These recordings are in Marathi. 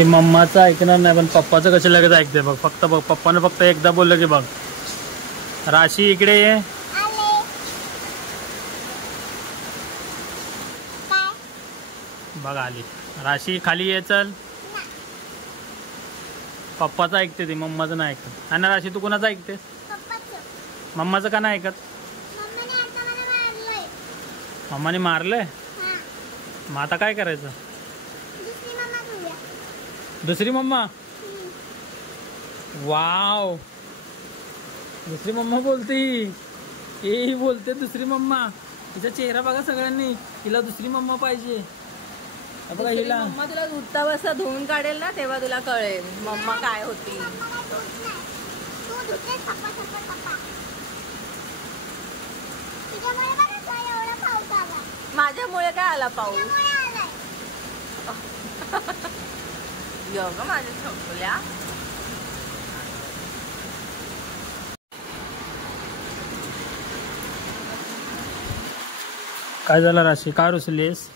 ते मम्माचं ऐकणार नाही पण पप्पाचं कशा लगेच ऐकते बघ. फक्त बघ पप्पानं फक्त एकदा बोललं की बघ राशी इकडे ये. बघ आली राशी खाली ये चल. पप्पाचं ऐकते ती मम्माचं नाही ऐकत. आणि राशी तू कोणाचं ऐकतेस? मम्माचं का नाही ऐकत? मम्माने मारलंय. मग आता काय करायचं? दुसरी मम्मा. वाव दुसरी मम्मा बोलते ही बोलते दुसरी मम्मा. तिचा चेहरा बघा सगळ्यांनी. तिला दुसरी मम्मा पाहिजे. बघा हिला मम्मा तुला धुता बसा धुवून काढेल ना तेव्हा तुला कळेल मम्मा काय होती. माझ्यामुळे काय आला पाऊस? ग माझ्या छकुल्या. काय झालं राशी? काय रुसलीस?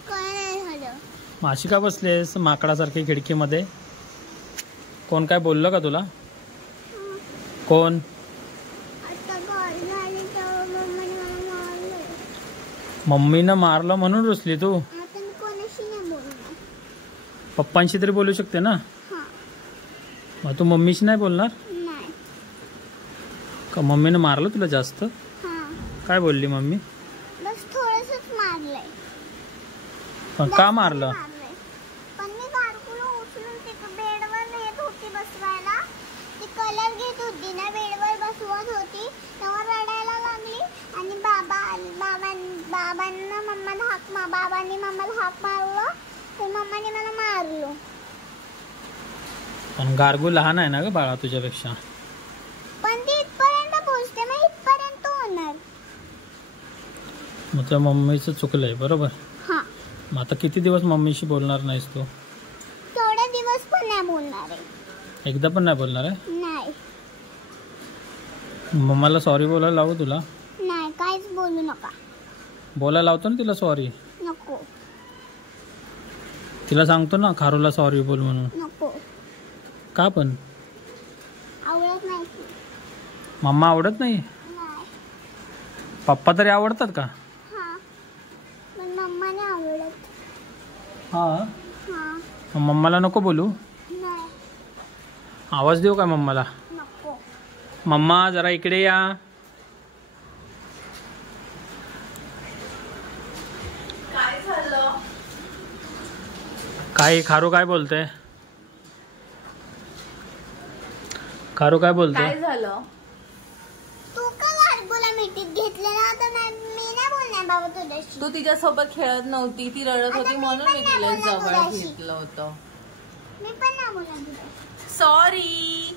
माशी का बसलेस माकडासारखी खिडकीमध्ये? कोण काय बोललं का तुला? कोण? मम्मीनं मारलं म्हणून रुसली तू? पप्पांशी तरी बोलू शकते ना. मग तू मम्मीशी नाही बोलणार का? मम्मीनं मारलं तुला जास्त? काय बोलली मम्मी? बस थोडंसंच मारलंय. पण का मारलं? पण मी गारकुला उचलून ते बेडवर नेत होती बसवायला. ती कलर घेत होती ना बेडवर बसवत होती तेव्हा रडायला लागली आणि बाबांनी मम्माला हाक मारलं तर मम्माने मला मारलो. पण गारगू लहान आहे ना ग बाळा तुझ्यापेक्षा. पण ती इथपर्यंत पोहोचते मग इथपर्यंत होणार. मग तुझ्या मम्मीचं चुकलंय बरोबर. मग आता किती दिवस मम्मीशी बोलणार नाहीस तू? थोडे दिवस पण नाही बोलणार आहे. एकदा पण नाही बोलणार आहे? नाही. मम्माला सॉरी बोलायला लावू तुला? नाही काहीच बोलू नका. बोलायला लावतो ना तिला सॉरी. नको. तिला सांगतो ना खारूला सॉरी बोल म्हणून. नको. का पण? आवडत नाही. मम्मा आवडत नाही? नाही. पप्पा तरी आवडतात का? पण मम्माने आवडत. मग मम्माला नको बोलू? नाही. आवाज देऊ का मम्माला? नको. मम्मा जरा इकडे या. काय झालं? काय खारू काय बोलते? खारू काय बोलते? काय झालं? तू का गारगुला मिठीत घेतलं ना? तर मी नाही बोलणार बाबा तुझ्याशी. तू तिच्यासोबत खेळत नव्हती ती रडत होती म्हणून मी तिला जवळ घेतलं होतं. मी पण नाही बोलणार तुझ्याशी. सॉरी.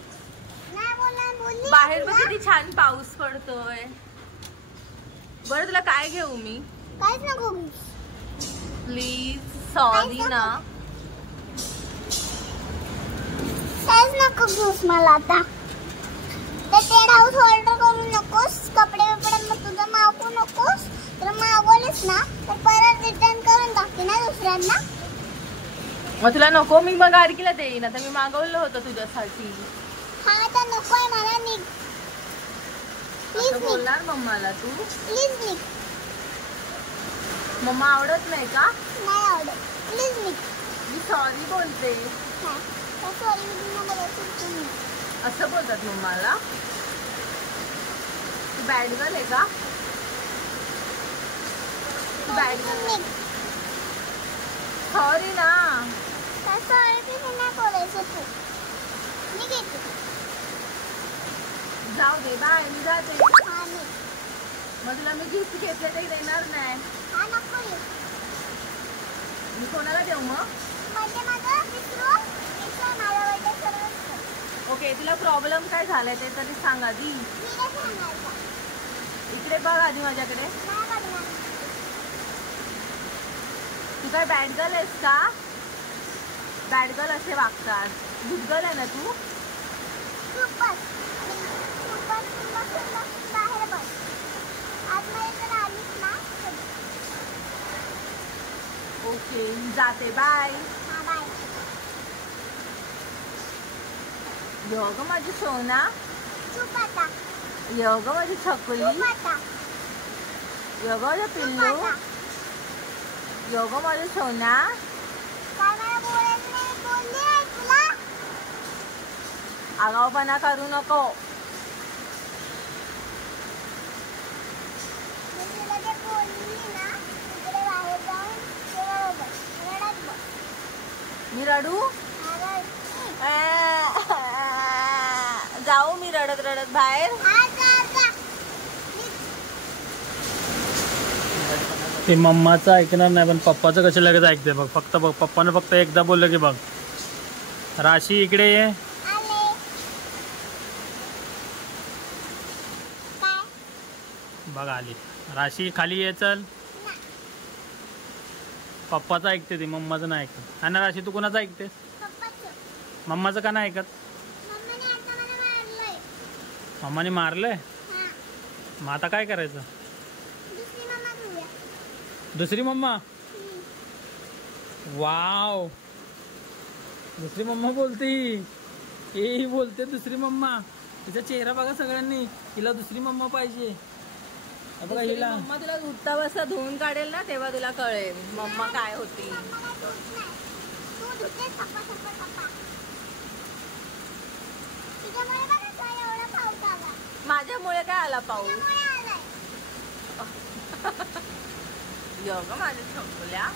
नाही बोलणार बोलली. बाहेर बघ किती छान पाऊस पडतोय. बरं तुला काय घेऊ मी? काहीच नको. प्लीज सॉरी ना. काहीच नको घेऊस मला आता. ते टेड हाऊस ऑर्डर करू नकोस. कपडे मग तुझं मागवू नकोस. तर मागवलेस ना तर परत रिटर्न करून टाकते ना दुसऱ्यांना. मग तुला नको मी मग गारकीला देईन. आता मी मागवलं होतं तुझ्यासाठी. आता नकोय मला. निघ प्लीज. बोलणार मम्माला तू? प्लीज निघ. मम्मा आवडत नाही का? नाही आवडत. प्लीज निघ. मी सॉरी बोलते. सॉरी मी तुला बोलायचं. असं बोलतात मम्माला? तू बॅड गर्ल आहे का? Bad girl. सॉरी ना. सॉरी तिथे नाही बोलायचं तू. निघ इथे. जाऊ दे बाय मी जाते. निघ. मग तुला मी गिफ्ट घेतलं तरी देणार नाही. नको येऊ. मी कोणाला देऊ मग? ओके तुला प्रॉब्लेम काय झालाय ते तरी सांग आधी. इकडे बघ आधी माझ्याकडे. तू काय बॅड गर्ल आहेस का? बॅड गर्ल असे वागतात. गुड गर्ल आहे ना तू? ओके जाते बाय. यो ग माझी सोना, चुप आता, यो ग माझी छकुली, चुप आता, यो ग माझं चुप पिल्लू, आता. यो ग माझी सोना. काय मला बोलायचं नाही बोलली आहे तुला? आगाऊपणा करू नको. मी तुला जे बोलली ना, तिकडे बाहेर जाऊन तेव्हा बस, रडत बस. मी रडू? हा, रड. जाऊ मी रडत रडत बाहेर? हा, जा, जा. ते मम्माचं ऐकणार नाही पण पप्पाचं कसं लगेच ऐकते बघ. फक्त बघ पप्पानं फक्त एकदा बोललं की बघ. राशी इकडे ये. आले. काय? बघ आली. राशी खाली ये चल. नाही. पप्पाचं ऐकते ती, मम्माचं नाही ऐकत. आणि राशी तू कोणाचं ऐकतेस? पप्पाचं. मम्माचं का नाही ऐकत? मम्मीने आता मला मारलंय. मम्माने मारलंय. हा. मग आता काय करायचं? दुसरी मम्मा घेऊया. दुसरी मम्मा. वाव, दुसरी मम्मा बोलते. ही बोलते दुसरी मम्मा. तिचा चेहरा बघा सगळ्यांनी. हिला दुसरी मम्मा पाहिजे. हे बघा हिला. मम्मा तुला उठता बसता धुवून काढेल ना, तेव्हा तुला कळेल मम्मा काय होती. मम्माला दूध नाही. तू धुतेस पप्पा, पप्पा, पप्पा. तिच्यामुळे बघा काय एवढा पाऊस आला. माझ्यामुळे काय आला पाऊस? त्यामुळे आलाय. यो ग माझ्या छकुल्या.